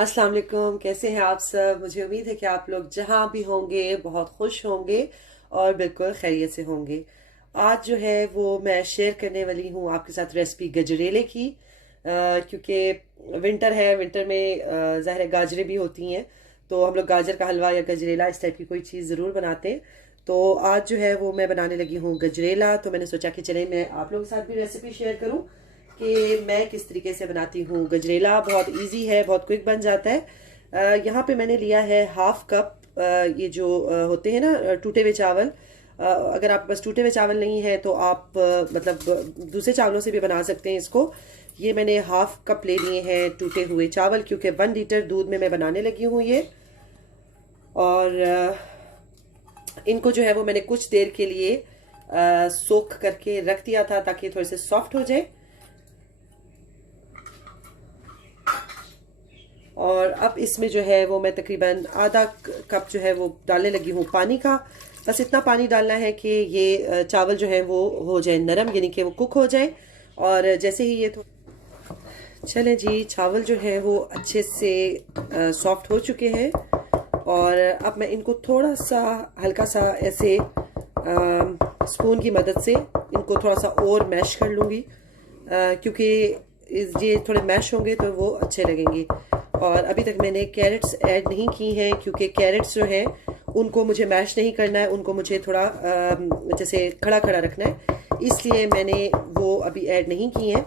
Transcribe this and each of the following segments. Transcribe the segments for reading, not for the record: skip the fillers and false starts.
अस्सलाम वालेकुम। कैसे हैं आप सब? मुझे उम्मीद है कि आप लोग जहाँ भी होंगे बहुत खुश होंगे और बिल्कुल खैरियत से होंगे। आज जो है वो मैं शेयर करने वाली हूँ आपके साथ रेसिपी गजरेले की, क्योंकि विंटर है। विंटर में ज़ाहिर है गाजरें भी होती हैं, तो हम लोग गाजर का हलवा या गजरेला इस टाइप की कोई चीज़ ज़रूर बनाते हैं। तो आज जो है वो मैं बनाने लगी हूँ गजरेला। तो मैंने सोचा कि चले मैं आप लोगों के साथ भी रेसिपी शेयर करूँ कि मैं किस तरीके से बनाती हूँ गजरेला। बहुत इजी है, बहुत क्विक बन जाता है। यहाँ पे मैंने लिया है हाफ कप ये जो होते हैं ना टूटे हुए चावल। अगर आप बस टूटे हुए चावल नहीं है तो आप मतलब दूसरे चावलों से भी बना सकते हैं इसको। ये मैंने हाफ कप ले लिए हैं टूटे हुए चावल, क्योंकि 1 लीटर दूध में मैं बनाने लगी हूँ ये। और इनको जो है वो मैंने कुछ देर के लिए सोख करके रख दिया था ताकि थोड़े से सॉफ्ट हो जाए। और अब इसमें जो है वो मैं तकरीबन आधा कप जो है वो डालने लगी हूँ पानी का। बस इतना पानी डालना है कि ये चावल जो है वो हो जाए नरम, यानी कि वो कुक हो जाए। और जैसे ही ये तो चले जी, चावल जो है वो अच्छे से सॉफ्ट हो चुके हैं। और अब मैं इनको थोड़ा सा हल्का सा ऐसे स्पून की मदद से इनको थोड़ा सा और मैश कर लूँगी, क्योंकि ये थोड़े मैश होंगे तो वो अच्छे लगेंगे। और अभी तक मैंने कैरेट्स ऐड नहीं की हैं, क्योंकि कैरेट्स जो हैं उनको मुझे मैश नहीं करना है, उनको मुझे थोड़ा जैसे खड़ा खड़ा रखना है, इसलिए मैंने वो अभी ऐड नहीं की हैं।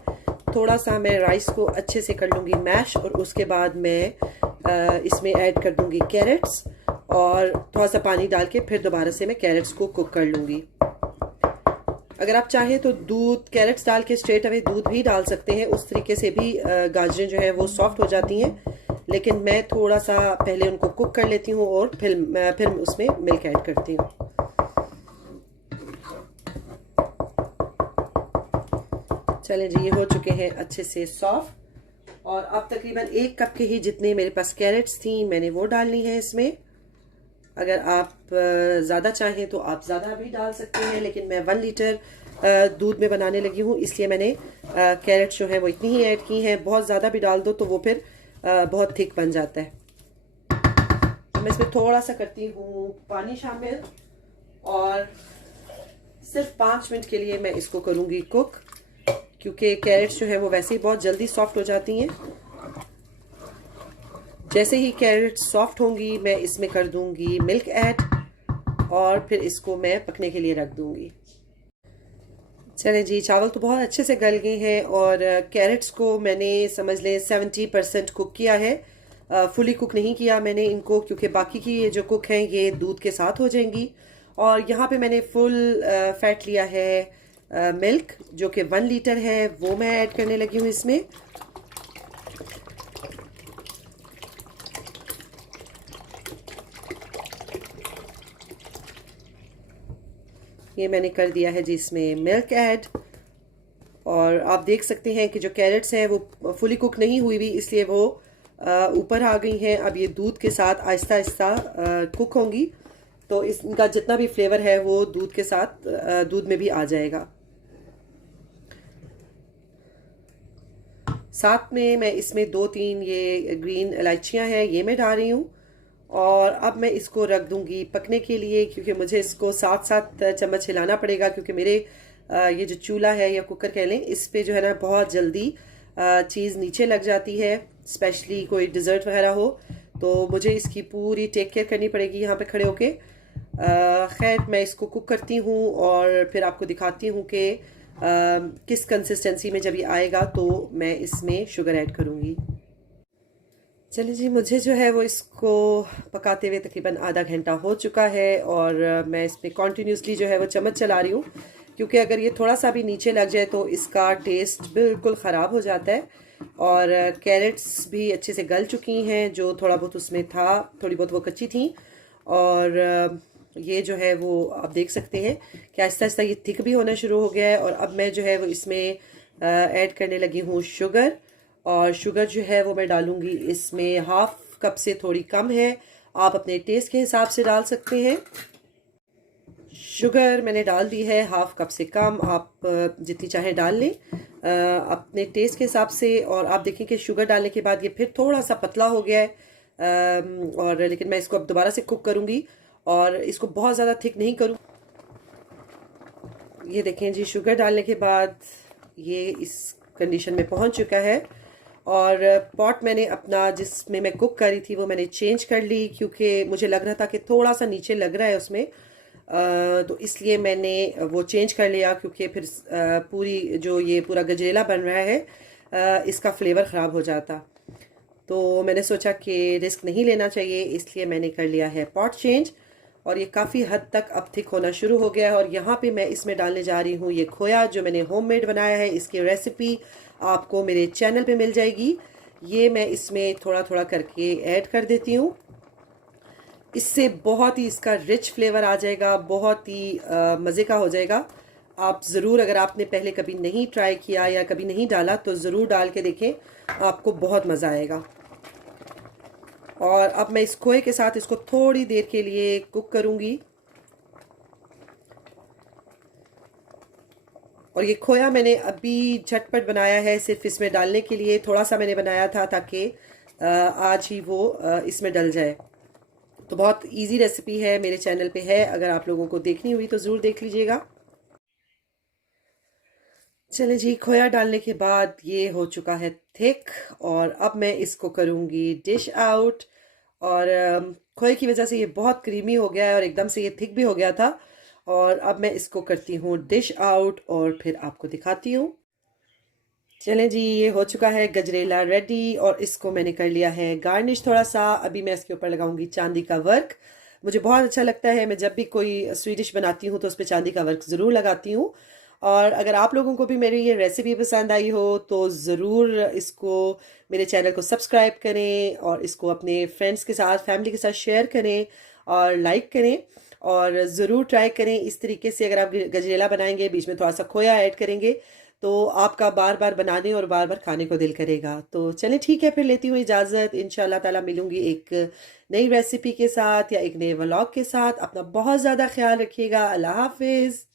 थोड़ा सा मैं राइस को अच्छे से कर लूँगी मैश, और उसके बाद मैं इसमें ऐड कर दूँगी कैरेट्स, और थोड़ा सा पानी डाल के फिर दोबारा से मैं कैरेट्स को कुक कर लूँगी। अगर आप चाहें तो दूध कैरेट्स डाल के स्ट्रेट अवे दूध भी डाल सकते हैं, उस तरीके से भी गाजरें जो है वो सॉफ्ट हो जाती हैं। लेकिन मैं थोड़ा सा पहले उनको कुक कर लेती हूँ और फिर उसमें मिल्क ऐड करती हूँ। चलें जी, ये हो चुके हैं अच्छे से सॉफ्ट। और अब तकरीबन 1 कप के ही जितने मेरे पास कैरेट्स थी मैंने वो डालनी है इसमें। अगर आप ज़्यादा चाहें तो आप ज़्यादा भी डाल सकते हैं, लेकिन मैं 1 लीटर दूध में बनाने लगी हूँ, इसलिए मैंने कैरेट्स जो है वो इतनी ही ऐड की हैं। बहुत ज़्यादा भी डाल दो तो वो फिर बहुत थिक बन जाता है। तो मैं इसमें थोड़ा सा करती हूँ पानी शामिल, और सिर्फ 5 मिनट के लिए मैं इसको करूँगी कुक, क्योंकि कैरेट्स जो है वो वैसे ही बहुत जल्दी सॉफ्ट हो जाती हैं। जैसे ही कैरेट सॉफ्ट होंगी मैं इसमें कर दूंगी मिल्क ऐड, और फिर इसको मैं पकने के लिए रख दूंगी। चले जी, चावल तो बहुत अच्छे से गल गए हैं, और कैरेट्स को मैंने समझ लें 70% कुक किया है। फुली कुक नहीं किया मैंने इनको, क्योंकि बाकी की ये जो कुक हैं ये दूध के साथ हो जाएंगी। और यहाँ पे मैंने फुल फैट लिया है मिल्क, जो कि 1 लीटर है, वो मैं ऐड करने लगी हूँ इसमें। ये मैंने कर दिया है जी इसमें मिल्क ऐड। और आप देख सकते हैं कि जो कैरेट्स हैं वो फुली कुक नहीं हुई हुई, इसलिए वो ऊपर आ गई हैं। अब ये दूध के साथ आहिस्ता आहिस्ता कुक होंगी, तो इनका जितना भी फ्लेवर है वो दूध के साथ दूध में भी आ जाएगा। साथ में मैं इसमें 2-3 ये ग्रीन इलायचियाँ हैं, ये मैं डाल रही हूँ। और अब मैं इसको रख दूंगी पकने के लिए, क्योंकि मुझे इसको 7-7 चम्मच हिलाना पड़ेगा, क्योंकि मेरे ये जो चूल्हा है या कुकर कह लें, इस पे जो है ना बहुत जल्दी चीज़ नीचे लग जाती है, स्पेशली कोई डिज़र्ट वगैरह हो, तो मुझे इसकी पूरी टेक केयर करनी पड़ेगी यहाँ पे खड़े होके। खैर, मैं इसको कुक करती हूँ और फिर आपको दिखाती हूँ कि किस कंसिस्टेंसी में जब ये आएगा तो मैं इसमें शुगर ऐड करूँगी। चलिए जी, मुझे जो है वो इसको पकाते हुए तकरीबन आधा घंटा हो चुका है, और मैं इसमें कॉन्टीन्यूसली जो है वो चम्मच चला रही हूँ, क्योंकि अगर ये थोड़ा सा भी नीचे लग जाए तो इसका टेस्ट बिल्कुल ख़राब हो जाता है। और कैरेट्स भी अच्छे से गल चुकी हैं, जो थोड़ा बहुत उसमें था, थोड़ी बहुत वो कच्ची थी। और ये जो है वो आप देख सकते हैं कि आहिस्ता आहिस्ता ये थिक भी होना शुरू हो गया है। और अब मैं जो है वो इसमें ऐड करने लगी हूँ शुगर। और शुगर जो है वो मैं डालूंगी इसमें हाफ कप से थोड़ी कम है, आप अपने टेस्ट के हिसाब से डाल सकते हैं। शुगर मैंने डाल दी है हाफ कप से कम, आप जितनी चाहें डाल लें। अपने टेस्ट के हिसाब से। और आप देखें कि शुगर डालने के बाद ये फिर थोड़ा सा पतला हो गया है। और लेकिन मैं इसको अब दोबारा से कुक करूँगी और इसको बहुत ज़्यादा थिक नहीं करूँ। ये देखें जी, शुगर डालने के बाद ये इस कंडीशन में पहुंच चुका है। और पॉट मैंने अपना जिसमें मैं कुक कर रही थी वो मैंने चेंज कर ली, क्योंकि मुझे लग रहा था कि थोड़ा सा नीचे लग रहा है उसमें। तो इसलिए मैंने वो चेंज कर लिया, क्योंकि फिर पूरी जो ये पूरा गजरेला बन रहा है इसका फ्लेवर ख़राब हो जाता। तो मैंने सोचा कि रिस्क नहीं लेना चाहिए, इसलिए मैंने कर लिया है पॉट चेंज। और ये काफ़ी हद तक अब थिक होना शुरू हो गया है। और यहाँ पे मैं इसमें डालने जा रही हूँ ये खोया जो मैंने होममेड बनाया है। इसकी रेसिपी आपको मेरे चैनल पे मिल जाएगी। ये मैं इसमें थोड़ा थोड़ा करके ऐड कर देती हूँ। इससे बहुत ही इसका रिच फ्लेवर आ जाएगा, बहुत ही मज़े का हो जाएगा। आप ज़रूर, अगर आपने पहले कभी नहीं ट्राई किया या कभी नहीं डाला तो ज़रूर डाल के देखें, आपको बहुत मज़ा आएगा। और अब मैं इस खोए के साथ इसको थोड़ी देर के लिए कुक करूंगी। और ये खोया मैंने अभी झटपट बनाया है, सिर्फ इसमें डालने के लिए थोड़ा सा मैंने बनाया था ताकि आज ही वो इसमें डल जाए। तो बहुत इजी रेसिपी है, मेरे चैनल पे है, अगर आप लोगों को देखनी हुई तो ज़रूर देख लीजिएगा। चले जी, खोया डालने के बाद ये हो चुका है थिक। और अब मैं इसको करूँगी डिश आउट। और खोए की वजह से ये बहुत क्रीमी हो गया है और एकदम से ये थिक भी हो गया था। और अब मैं इसको करती हूँ डिश आउट और फिर आपको दिखाती हूँ। चलें जी, ये हो चुका है गजरेला रेडी। और इसको मैंने कर लिया है गार्निश थोड़ा सा। अभी मैं इसके ऊपर लगाऊंगी चांदी का वर्क। मुझे बहुत अच्छा लगता है, मैं जब भी कोई स्वीट डिश बनाती हूँ तो उस पर चांदी का वर्क ज़रूर लगाती हूँ। और अगर आप लोगों को भी मेरी ये रेसिपी पसंद आई हो तो ज़रूर इसको, मेरे चैनल को सब्सक्राइब करें और इसको अपने फ्रेंड्स के साथ, फैमिली के साथ शेयर करें और लाइक करें। और ज़रूर ट्राई करें इस तरीके से। अगर आप गजरेला बनाएंगे, बीच में थोड़ा सा खोया ऐड करेंगे, तो आपका बार बार बनाने और बार बार खाने को दिल करेगा। तो चलें ठीक है, फिर लेती हूँ इजाज़त। इंशाल्लाह ताला मिलूंगी एक नई रेसिपी के साथ या एक नए व्लॉग के साथ। अपना बहुत ज़्यादा ख्याल रखिएगा। अल्लाह हाफिज़।